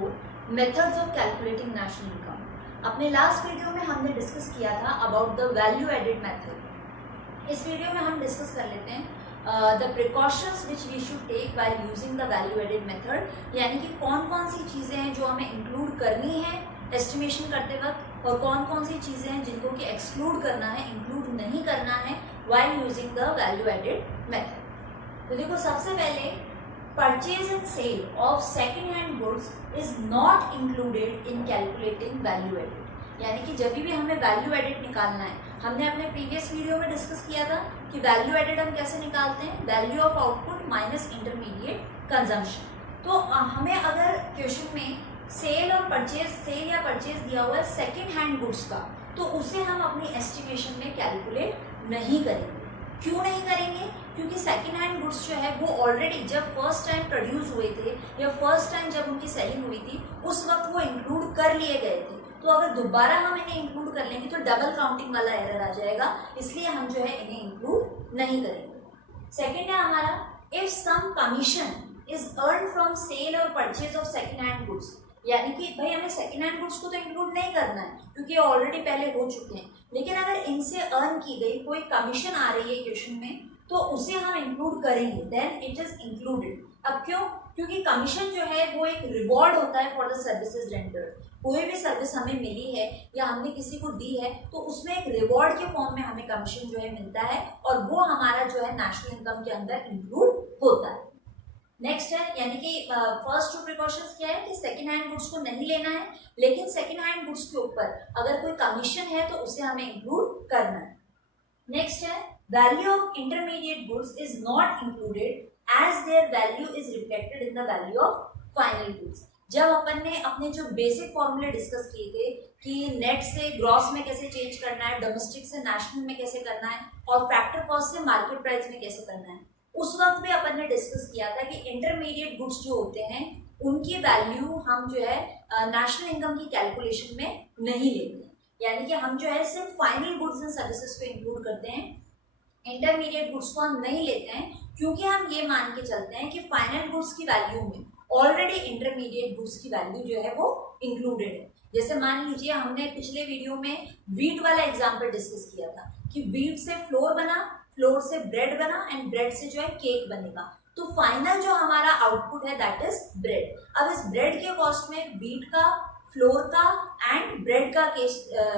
4 methods of calculating national income. अपने last video में हमने डिस्कस किया था about the value added method. इस वीडियो में हम डिस्कस कर लेते हैं the precautions which we should take while using the value added method, यानी कि कौन कौन सी चीज़ें हैं जो हमें इंक्लूड करनी है एस्टिमेशन करते वक्त और कौन कौन सी चीज़ें हैं जिनको कि एक्सक्लूड करना है, इंक्लूड नहीं करना है while using the value added method. तो देखो, सबसे पहले purchase and sale of second hand goods is not included in calculating value added। यानी कि जब भी हमें वैल्यू एडेड निकालना है, हमने अपने प्रीवियस वीडियो में डिस्कस किया था कि वैल्यू एडेड हम कैसे निकालते हैं, value of output minus intermediate consumption. तो हमें अगर क्वेश्चन में सेल और परचेज, सेल या परचेज दिया हुआ है सेकेंड हैंड गुड्स का, तो उसे हम अपनी एस्टिमेशन में कैलकुलेट नहीं करेंगे। क्यों नहीं करेंगे? क्योंकि सेकेंड हैंड गुड्स जो है वो ऑलरेडी जब फर्स्ट टाइम प्रोड्यूस हुए थे या फर्स्ट टाइम जब उनकी सेलिंग हुई थी उस वक्त वो इंक्लूड कर लिए गए थे। तो अगर दोबारा हम इन्हें इंक्लूड कर लेंगे तो डबल काउंटिंग वाला एरर आ जाएगा, इसलिए हम जो है इन्हें इंक्लूड नहीं करेंगे। सेकेंड है हमारा, if some commission is earn from sale और purchase of second hand goods, यानी कि भाई हमें सेकेंड हैंड गुड्स को तो इंक्लूड नहीं करना है क्योंकि ये ऑलरेडी पहले हो चुके हैं, लेकिन अगर इनसे अर्न की गई कोई कमीशन आ रही है क्वेश्चन में तो उसे हम इंक्लूड करेंगे, देन इट इज इंक्लूडेड। अब क्यों? क्योंकि कमीशन जो है वो एक रिवॉर्ड होता है फॉर द सर्विसेज रेंडर्ड। कोई भी सर्विस हमें मिली है या हमने किसी को दी है तो उसमें एक रिवॉर्ड के फॉर्म में हमें कमीशन जो है मिलता है और वो हमारा जो है नेशनल इनकम के अंदर इंक्लूड होता है। नेक्स्ट है, यानी कि फर्स्ट टू प्रिकॉशंस क्या है कि सेकेंड हैंड गुड्स को नहीं लेना है, लेकिन सेकेंड हैंड गुड्स के ऊपर अगर कोई कमीशन है तो उसे हमें इंक्लूड करना है। नेक्स्ट है, value of intermediate goods is not included as their value is reflected in the value of final goods. जब अपन ने अपने जो बेसिक फॉर्मूले डिस्कस किए थे कि नेट से ग्रॉस में कैसे चेंज करना है, डोमेस्टिक से नेशनल में कैसे करना है और फैक्टर कॉस्ट से मार्केट प्राइस में कैसे करना है, उस वक्त भी अपन ने डिस्कस किया था कि इंटरमीडिएट गुड्स जो होते हैं उनकी वैल्यू हम जो है नेशनल इनकम की कैलकुलेशन में नहीं लेते हैं, यानी कि हम जो है सिर्फ फाइनल गुड्स एंड सर्विसेज को इंक्लूड करते हैं, इंटरमीडिएट गुड्स को हम नहीं लेते हैं, क्योंकि हम ये मान के चलते हैं कि फाइनल गुड्स की वैल्यू में ऑलरेडी इंटरमीडिएट गुड्स की वैल्यू जो है वो इंक्लूडेड है। जैसे मान लीजिए हमने पिछले वीडियो में वीट वाला एग्जाम्पल डिस्कस किया था कि वीट से फ्लोर बना, फ्लोर से ब्रेड बना एंड ब्रेड से जो है केक बनेगा, तो फाइनल जो हमारा आउटपुट है दैट इज ब्रेड। अब इस ब्रेड के कॉस्ट में वीट का, फ्लोर का एंड ब्रेड का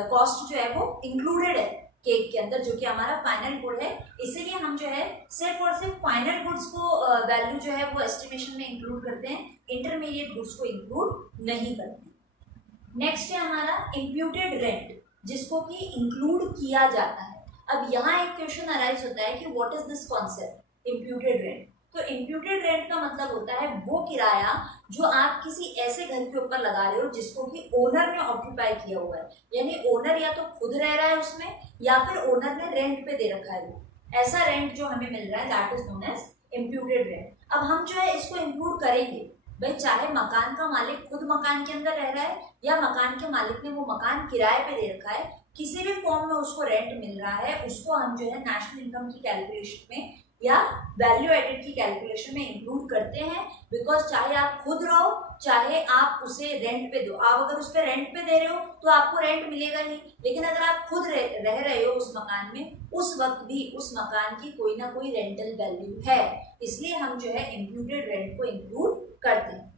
कॉस्ट जो है वो इंक्लूडेड है केक के अंदर, जो कि हमारा फाइनल गुड है। इसीलिए हम जो है सिर्फ और सिर्फ फाइनल गुड्स को वैल्यू जो है वो एस्टिमेशन में इंक्लूड करते हैं, इंटरमीडिएट गुड्स को इंक्लूड नहीं करते हैं। नेक्स्ट है हमारा इम्प्यूटेड रेंट, जिसको कि इंक्लूड किया जाता है। अब यहाँ एक क्वेश्चन अराइज होता है कि what is this concept imputed rent. तो इम्प्यूटेड रेंट का मतलब होता है वो किराया जो आप किसी ऐसे घर के ऊपर लगा रहे हो जिसको कि ओनर ने ऑक्यूपाई किया हुआ है, यानी ओनर या तो खुद रह रहा है उसमें या फिर ओनर ने रेंट पे दे रखा है। ऐसा रेंट जो हमें मिल रहा है that is known as imputed rent. अब हम जो है इसको इंक्लूड करेंगे, भाई चाहे मकान का मालिक खुद मकान के अंदर रह रहा है या मकान के मालिक ने वो मकान किराए पे दे रखा है, किसी भी फॉर्म में उसको रेंट मिल रहा है, उसको हम जो है नेशनल इनकम की कैलकुलेशन में या वैल्यू एडेड की कैलकुलेशन में इंक्लूड करते हैं। बिकॉज चाहे आप खुद रहो चाहे आप उसे रेंट पे दो, आप अगर उस पर रेंट पे दे रहे हो तो आपको रेंट मिलेगा ही, लेकिन अगर आप खुद रह रहे हो उस मकान में, उस वक्त भी उस मकान की कोई ना कोई रेंटल वैल्यू है, इसलिए हम जो है इम्प्यूटेड रेंट को इंक्लूड करते हैं।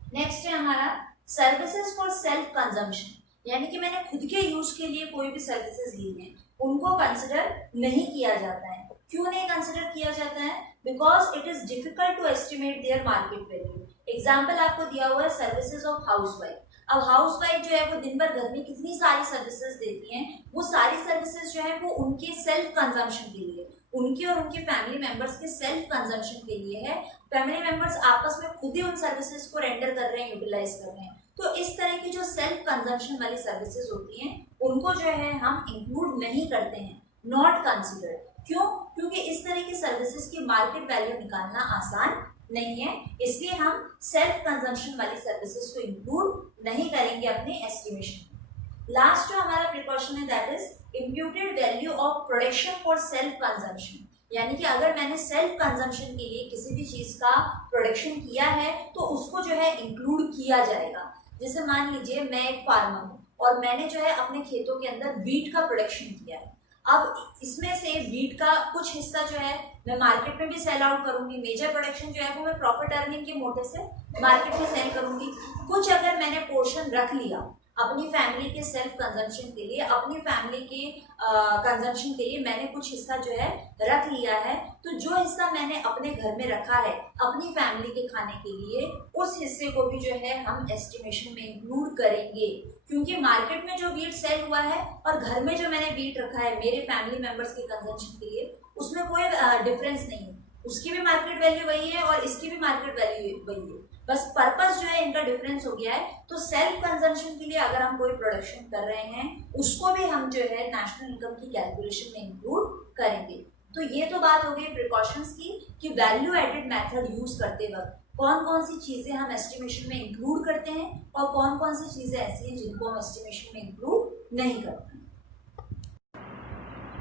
नेक्स्ट है हमारा सर्विसेज फॉर सेल्फ कंजम्पशन, यानी कि मैंने खुद के यूज के लिए कोई भी सर्विसेज ली है उनको कंसिडर नहीं किया जाता है। क्यों नहीं कंसिडर किया जाता है? Because it is difficult to estimate their market value. Example आपको दिया हुआ है सर्विसेज ऑफ हाउस वाइफ। अब हाउस वाइफ जो है वो दिन भर घर में कितनी सारी सर्विसेज देती हैं, वो सारी सर्विसेज जो है वो उनके सेल्फ कंजम्पशन के लिए, उनके और उनके फैमिली मेंबर्स के सेल्फ कंजम्पशन के लिए है। फैमिली मेंबर्स आपस में खुद ही उन सर्विसेज को रेंडर कर रहे हैं, यूटिलाइज कर रहे हैं। तो इस तरह की जो सेल्फ कंजम्पशन वाली सर्विसेज होती हैं उनको जो है हम इंक्लूड नहीं करते हैं, नॉट कंसिडर्ड। क्यों? क्योंकि इस तरह की सर्विसेज की मार्केट वैल्यू निकालना आसान नहीं है, इसलिए हम सेल्फ कंजम्पशन वाली सर्विसेज को इंक्लूड नहीं करेंगे अपने एस्टिमेशन में। लास्ट जो हमारा प्रिकॉशन है that is imputed value of production for self consumption, यानी कि अगर मैंने सेल्फ कंजम्पशन के लिए किसी भी चीज का प्रोडक्शन किया है तो उसको जो है इंक्लूड किया जाएगा। जैसे मान लीजिए मैं एक फार्मर हूँ और मैंने जो है अपने खेतों के अंदर वीट का प्रोडक्शन किया है। अब इसमें से वीट का कुछ हिस्सा जो है मैं मार्केट में भी सेल आउट करूंगी, मेजर प्रोडक्शन जो है वो मैं प्रॉफिट अर्निंग के मोटिव से मार्केट में सेल करूंगी। कुछ अगर मैंने पोर्शन रख लिया अपनी फैमिली के सेल्फ कंजम्पशन के लिए, अपनी फैमिली के कंजम्पशन के लिए मैंने कुछ हिस्सा जो है रख लिया है, तो जो हिस्सा मैंने अपने घर में रखा है अपनी फैमिली के खाने के लिए, उस हिस्से को भी जो है हम एस्टिमेशन में इंक्लूड करेंगे। क्योंकि मार्केट में जो वीट सेल हुआ है और घर में जो मैंने वीट रखा है मेरे फैमिली मेंबर्स के कंजम्पशन के लिए, उसमें कोई डिफरेंस नहीं है। उसकी भी मार्केट वैल्यू वही है और इसकी भी मार्केट वैल्यू वही है, बस पर्पस जो है इनका डिफरेंस हो गया है। तो सेल्फ कंजम्पशन के लिए अगर हम कोई प्रोडक्शन कर रहे हैं उसको भी हम जो है नेशनल इनकम की कैलकुलेशन में इंक्लूड करेंगे। तो ये तो बात हो गई प्रिकॉशंस की कि वैल्यू एडेड मेथड यूज करते वक्त कौन कौन सी चीजें हम एस्टिमेशन में इंक्लूड करते हैं और कौन कौन सी चीजें ऐसी हैं जिनको हम एस्टिमेशन में इंक्लूड नहीं करते।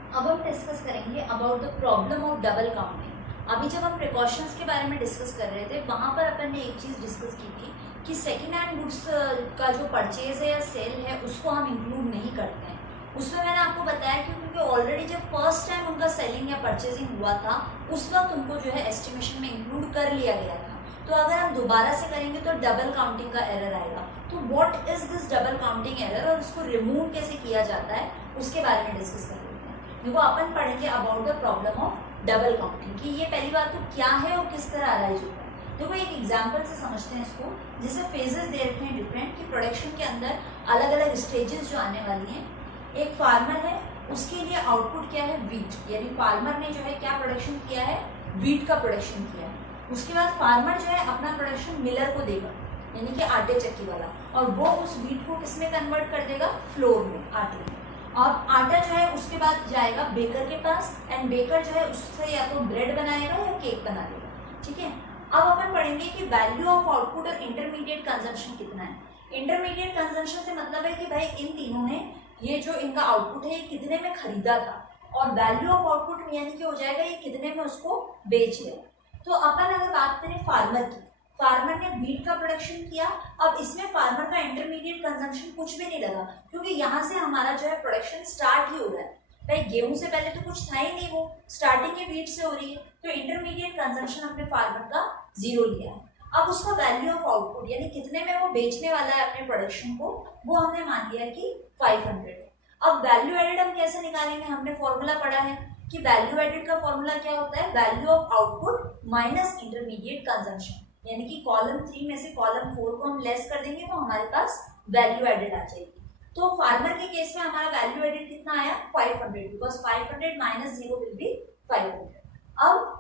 अब हम डिस्कस करेंगे about the problem of double counting. अभी जब हम प्रिकॉशंस के बारे में डिस्कस कर रहे थे वहां पर अपन ने एक चीज डिस्कस की थी कि सेकेंड हैंड गुड्स का जो परचेज है या सेल है उसको हम इंक्लूड नहीं करते हैं। उसमें मैंने आपको बताया क्योंकि ऑलरेडी जब फर्स्ट टाइम उनका सेलिंग या परचेजिंग हुआ था उस वक्त उनको जो है एस्टिमेशन में इंक्लूड कर लिया गया था। तो अगर हम दोबारा से करेंगे तो डबल काउंटिंग का एरर आएगा। तो what is this double counting error और उसको रिमूव कैसे किया जाता है उसके बारे में डिस्कस कर लेते हैं। देखो अपन पढ़ेंगे about the problem of double counting कि ये पहली बात तो क्या है और किस तरह अराइज होता है। देखो एक एग्जांपल से समझते हैं इसको। जैसे फेजेस दे रखे हैं डिफरेंट कि प्रोडक्शन के अंदर अलग अलग स्टेजेस जो आने वाली हैं। एक फार्मर है, उसके लिए आउटपुट क्या है वीट, यानी फार्मर ने जो है क्या प्रोडक्शन किया है वीट का प्रोडक्शन किया है। उसके बाद फार्मर जो है अपना प्रोडक्शन मिलर को देगा यानी कि आटे चक्की वाला, और वो उस वीट को किसमें कन्वर्ट कर देगा फ्लोर में, आटे में। और आटा जो है उसके बाद जाएगा बेकर के पास एंड बेकर जो है उससे या तो ब्रेड बनाएगा या केक बना देगा। ठीक है, अब अपन पढ़ेंगे कि वैल्यू ऑफ आउटपुट और इंटरमीडिएट कंजम्पशन कितना है। इंटरमीडिएट कंजम्पशन से मतलब है कि भाई इन तीनों ने ये जो इनका आउटपुट है ये कितने में खरीदा था, और वैल्यू ऑफ आउटपुट यानी कि हो जाएगा ये कितने में उसको बेच रहे। तो अपन अगर बात करें फार्मर की, फार्मर ने वीट का प्रोडक्शन किया। अब इसमें फार्मर का इंटरमीडिएट कंजम्पशन कुछ भी नहीं लगा क्योंकि यहाँ से हमारा जो है प्रोडक्शन स्टार्ट ही हो रहा है। भाई गेहूं से पहले तो कुछ था ही नहीं, वो स्टार्टिंग ही वीट से हो रही है। तो इंटरमीडिएट कंजम्पशन अपने फार्मर का 0 लिया है। अब उसका वैल्यू ऑफ आउटपुट यानी कितने में वो बेचने वाला है अपने प्रोडक्शन को, वो हमने मान लिया कि 500 है। अब वैल्यू एडेड हम कैसे निकालेंगे, हमने फॉर्मूला पढ़ा है कि वैल्यू एडेड का फॉर्मूला क्या होता है, value of output minus intermediate consumption, यानी कि कॉलम 3 में से कॉलम 4 को हम लेस कर देंगे तो हमारे पास वैल्यू एडेड आ जाएगी। तो फार्मर के केस में हमारा वैल्यू एडेड कितना आया 500, बिकॉज 500 माइनस 0 विल बी 500। अब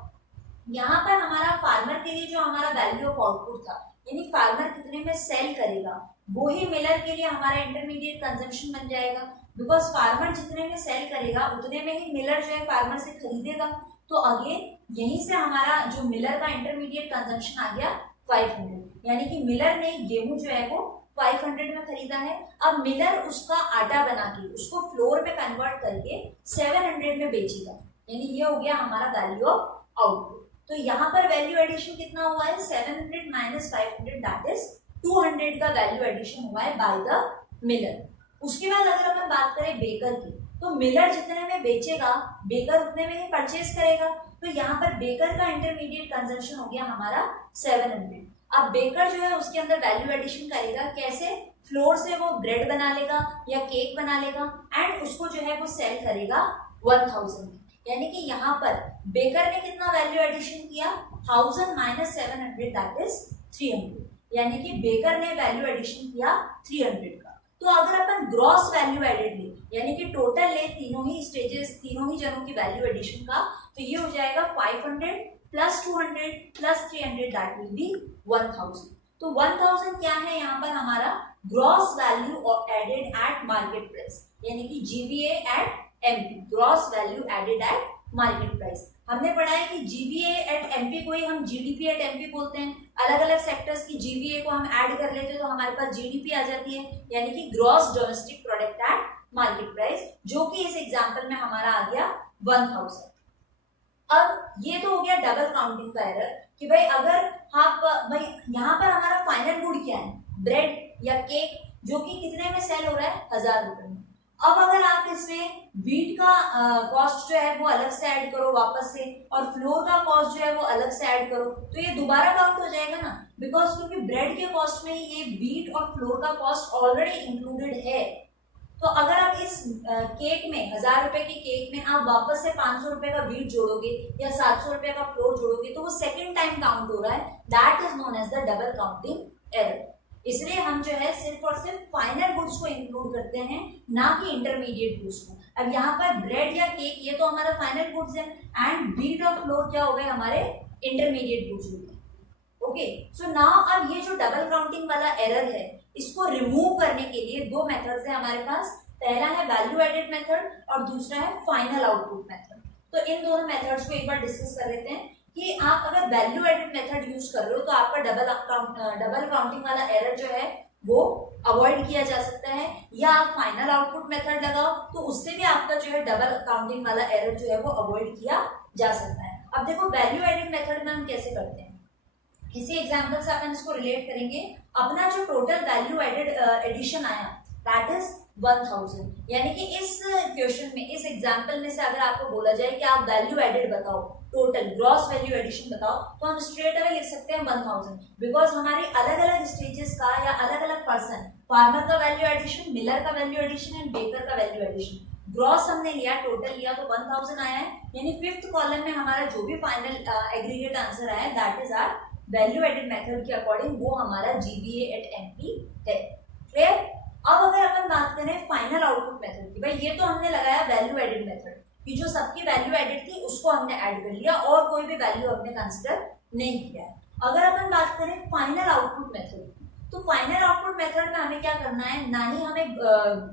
यहाँ पर हमारा फार्मर के लिए जो हमारा वैल्यू ऑफ आउटपुट था यानी फार्मर कितने में सेल करेगा, वो ही मिलर के लिए हमारा इंटरमीडिएट कंजम्पशन बन जाएगा। बिकॉज फार्मर जितने में सेल करेगा उतने में ही मिलर जो है फार्मर से खरीदेगा। तो अगेन यहीं से हमारा जो मिलर का इंटरमीडिएट कंजम्पशन आ गया 500, यानी कि मिलर ने गेहूं जो है वो 500 में खरीदा है। अब मिलर उसका आटा बना के उसको फ्लोर में कन्वर्ट करके 700 में बेचेगा, यानी ये हो गया हमारा वैल्यू ऑफ आउटपुट। तो यहाँ पर वैल्यू एडिशन कितना हुआ है 700 माइनस 500 दैट इज 200 का वैल्यू एडिशन हुआ है बाय द मिलर। उसके बाद अगर अपन बात करें बेकर की, तो मिलर जितने में बेचेगा बेकर उतने में ही परचेज करेगा। तो यहाँ पर बेकर का इंटरमीडिएट कंजम्पशन हो गया हमारा 700। अब बेकर जो है उसके अंदर वैल्यू एडिशन करेगा कैसे, फ्लोर से वो ब्रेड बना लेगा या केक बना लेगा एंड उसको जो है वो सेल करेगा 1000 में। यानी कि यहाँ पर बेकर ने कितना वैल्यू एडिशन किया 1000 माइनस 700 दैट इज 300, यानी कि बेकर ने वैल्यू एडिशन किया 300 का। तो अगर अपन ग्रॉस वैल्यू एडेड ले यानी कि टोटल ले तीनों ही स्टेजेस तीनों ही जनों की वैल्यू एडिशन का, तो ये हो जाएगा 500 plus 200 plus 300 that will be 1000। तो 1000 क्या है यहाँ पर हमारा gross value added at market price, यानी कि GVA at MP, gross value added at market price. हमने पढ़ा है कि जीवीए एट एमपी को ही हम जीडीपी एट एमपी बोलते हैं। अलग अलग सेक्टर्स की जीवीए को हम ऐड कर लेते हैं तो हमारे पास जीडीपी आ जाती है, यानी कि gross domestic product at market price, जो कि इस एग्जांपल में हमारा आ गया 1000। अब ये तो हो गया डबल काउंटिंग का एरर कि भाई अगर भाई यहाँ पर हमारा फाइनल गुड क्या है, ब्रेड या केक, जो कि कितने में सेल हो रहा है, 1000 रुपए में। अब अगर आप इसमें व्हीट का कॉस्ट जो है वो अलग से ऐड करो वापस से, और फ्लोर का कॉस्ट जो है वो अलग से ऐड करो, तो ये दोबारा काउंट हो जाएगा ना, बिकॉज क्योंकि ब्रेड के कॉस्ट में ये व्हीट और फ्लोर का कॉस्ट ऑलरेडी इंक्लूडेड है। तो अगर आप इस केक में 1000 रुपए के केक में आप वापस से 500 रुपए का व्हीट जोड़ोगे या 700 रुपए का फ्लोर जोड़ोगे, तो वो सेकेंड टाइम काउंट हो रहा है, that is known as the double counting error. इसलिए हम जो है सिर्फ और सिर्फ फाइनल गुड्स को इंक्लूड करते हैं, ना कि इंटरमीडिएट गुड्स को। अब यहाँ पर ब्रेड या केक ये तो हमारा फाइनल गुड्स है, एंड व्हीट और फ्लोर क्या हो गए, हमारे इंटरमीडिएट गुड्स हो गए। ओके, सो नाउ अब ये जो डबल काउंटिंग वाला एरर है, इसको रिमूव करने के लिए दो मेथड्स है हमारे पास। पहला है वैल्यू एडेड मेथड और दूसरा है फाइनल आउटपुट मेथड। तो इन दोनों मेथड्स को एक बार डिस्कस कर लेते हैं कि आप अगर वैल्यू एडेड मेथड यूज कर रहे हो तो आपका डबल काउंटिंग वाला एरर जो है वो अवॉइड किया जा सकता है, या आप फाइनल आउटपुट मेथड लगाओ तो उससे भी आपका जो है डबल काउंटिंग वाला एरर जो है वो अवॉइड किया जा सकता है। अब देखो वैल्यू एडेड मेथड में हम कैसे करते हैं, इसी एग्जांपल से अपन इसको रिलेट करेंगे। अपना जो टोटल वैल्यू एडेड एडिशन आया दैट इज 1000, यानी कि इस क्वेश्चन में, इस एग्जांपल में से अगर आपको बोला जाए कि आप वैल्यू एडेड बताओ, टोटल ग्रॉस वैल्यू एडिशन बताओ, तो हम स्ट्रेट अवे लिख सकते हैं 1000, बिकॉज हमारी अलग अलग स्टेजेस का या अलग अलग पर्सन, फार्मर का वैल्यू एडिशन, मिलर का वैल्यू एडिशन एंड बेकर का वैल्यू एडिशन, ग्रॉस हमने लिया, टोटल लिया, तो 1000 आया है। यानी फिफ्थ कॉलम में हमारा जो भी फाइनल एग्रीगेट आंसर आया that is our value added method के अकॉर्डिंग वो हमारा GVA at MP है। क्लियर? अब अगर अपन बात करें फाइनल आउटपुट मेथड की, भाई ये तो हमने लगाया वैल्यू एडेड मेथड कि जो सबकी वैल्यू एडेड थी उसको हमने ऐड कर लिया और कोई भी वैल्यू हमने कंसिडर नहीं किया है। अगर अपन बात करें फाइनल आउटपुट मेथड की, तो फाइनल आउटपुट मेथड में हमें क्या करना है, ना ही हमें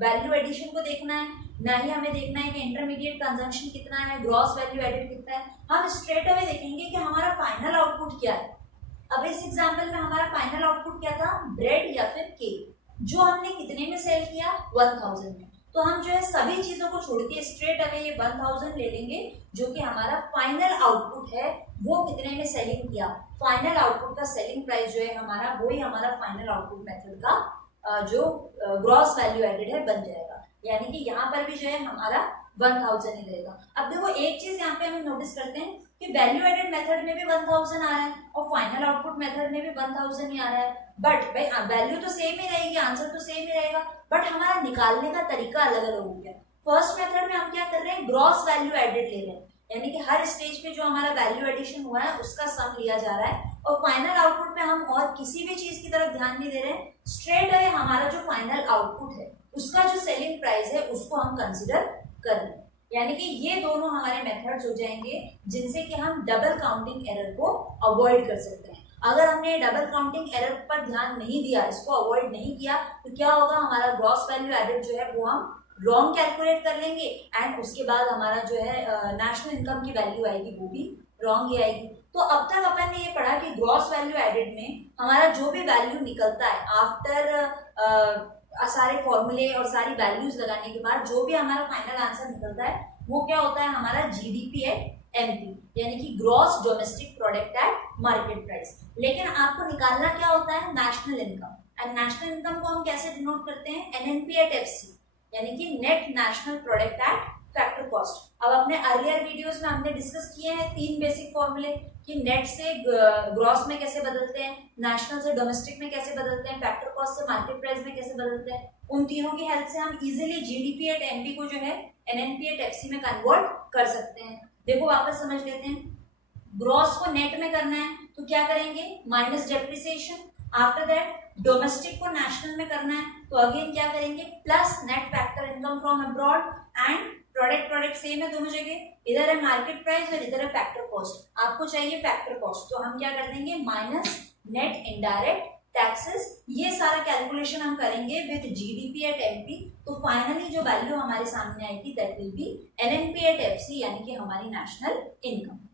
वैल्यू एडिशन को देखना है, ना ही हमें देखना है कि इंटरमीडिएट कंजम्पशन कितना है, ग्रॉस वैल्यू एडेड कितना है। हम स्ट्रेट अवे देखेंगे कि हमारा फाइनल आउटपुट क्या है। अब इस एग्जांपल में हमारा फाइनल आउटपुट क्या था, ब्रेड या फिर केक, जो हमने कितने में सेल किया, 1000 में। तो हम जो है सभी चीजों को छोड़ के स्ट्रेट अवे ये 1000 ले लेंगे, जो कि हमारा फाइनल आउटपुट है, वो कितने में सेलिंग किया, फाइनल आउटपुट का सेलिंग प्राइस जो है हमारा, वो ही हमारा फाइनल आउटपुट मेथड का जो ग्रॉस वैल्यू एडेड है बन जाएगा। यानी कि यहाँ पर भी जो है हमारा 1000 ही रहेगा। अब देखो एक चीज यहाँ पे हम नोटिस करते हैं कि वैल्यू एडेड मेथड में भी 1000 आ रहा है और फाइनल आउटपुट मेथड में भी 1000 ही आ रहा है, बट भाई वैल्यू तो सेम ही रहेगी, आंसर तो सेम ही रहेगा, बट हमारा निकालने का तरीका अलग अलग हो गया। फर्स्ट मेथड में हम क्या कर रहे हैं, ग्रॉस वैल्यू एडेड ले रहे हैं, यानी कि हर स्टेज पे जो हमारा वैल्यू एडिशन हुआ है उसका सम लिया जा रहा है, और फाइनल आउटपुट में हम और किसी भी चीज की तरफ ध्यान नहीं दे रहे हैं, स्ट्रेट अवे हमारा जो फाइनल आउटपुट है उसका जो सेलिंग प्राइस है उसको हम कंसिडर कर रहे हैं। यानी कि ये दोनों हमारे मेथड्स हो जाएंगे जिनसे कि हम डबल काउंटिंग एरर को अवॉइड कर सकते हैं। अगर हमने डबल काउंटिंग एरर पर ध्यान नहीं दिया, इसको अवॉइड नहीं किया, तो क्या होगा, हमारा ग्रॉस वैल्यू एडेड जो है वो हम रॉन्ग कैलकुलेट कर लेंगे, एंड उसके बाद हमारा जो है नेशनल इनकम की वैल्यू आएगी वो भी रॉन्ग ही आएगी। तो अब तक अपन ने ये पढ़ा कि ग्रॉस वैल्यू एडेड में हमारा जो भी वैल्यू निकलता है आफ्टर सारे फॉर्मूले और सारी वैल्यूज लगाने के बाद जो भी हमारा फाइनल आंसर निकलता है वो क्या होता है, हमारा GDP एट MP, यानी कि gross domestic product at market price. लेकिन आपको निकालना क्या होता है, national income, and national income को हम कैसे डिनोट करते हैं, NNP एट FC, यानी कि net national product at factor cost. अब अपने अर्लियर वीडियोस में हमने डिस्कस किए हैं 3 बेसिक फॉर्मूले कि नेट से ग्रॉस में कैसे बदलते हैं, नेशनल से डोमेस्टिक में कैसे बदलते हैं, फैक्टर कॉस्ट से मार्केट प्राइस में कैसे बदलते हैं। उन तीनों की हेल्प से हम इजीली GDP एट MP को जो है NNP एट FC में कन्वर्ट कर सकते हैं। देखो वापस समझ लेते हैं, ग्रॉस को नेट में करना है तो क्या करेंगे, minus depreciation, after that domestic को नेशनल में करना है तो अगेन क्या करेंगे, plus net factor income from abroad, and product same है दोनों जगह, इधर है मार्केट प्राइस और इधर है फैक्टर कॉस्ट। आपको चाहिए फैक्टर कॉस्ट तो हम क्या कर देंगे, माइनस नेट इनडायरेक्ट टैक्सेस, ये सारा कैलकुलेशन हम करेंगे विद GDP एट MP। तो फाइनली जो वैल्यू हमारे सामने आएगी that will be NNP at FC, यानी कि हमारी नेशनल इनकम।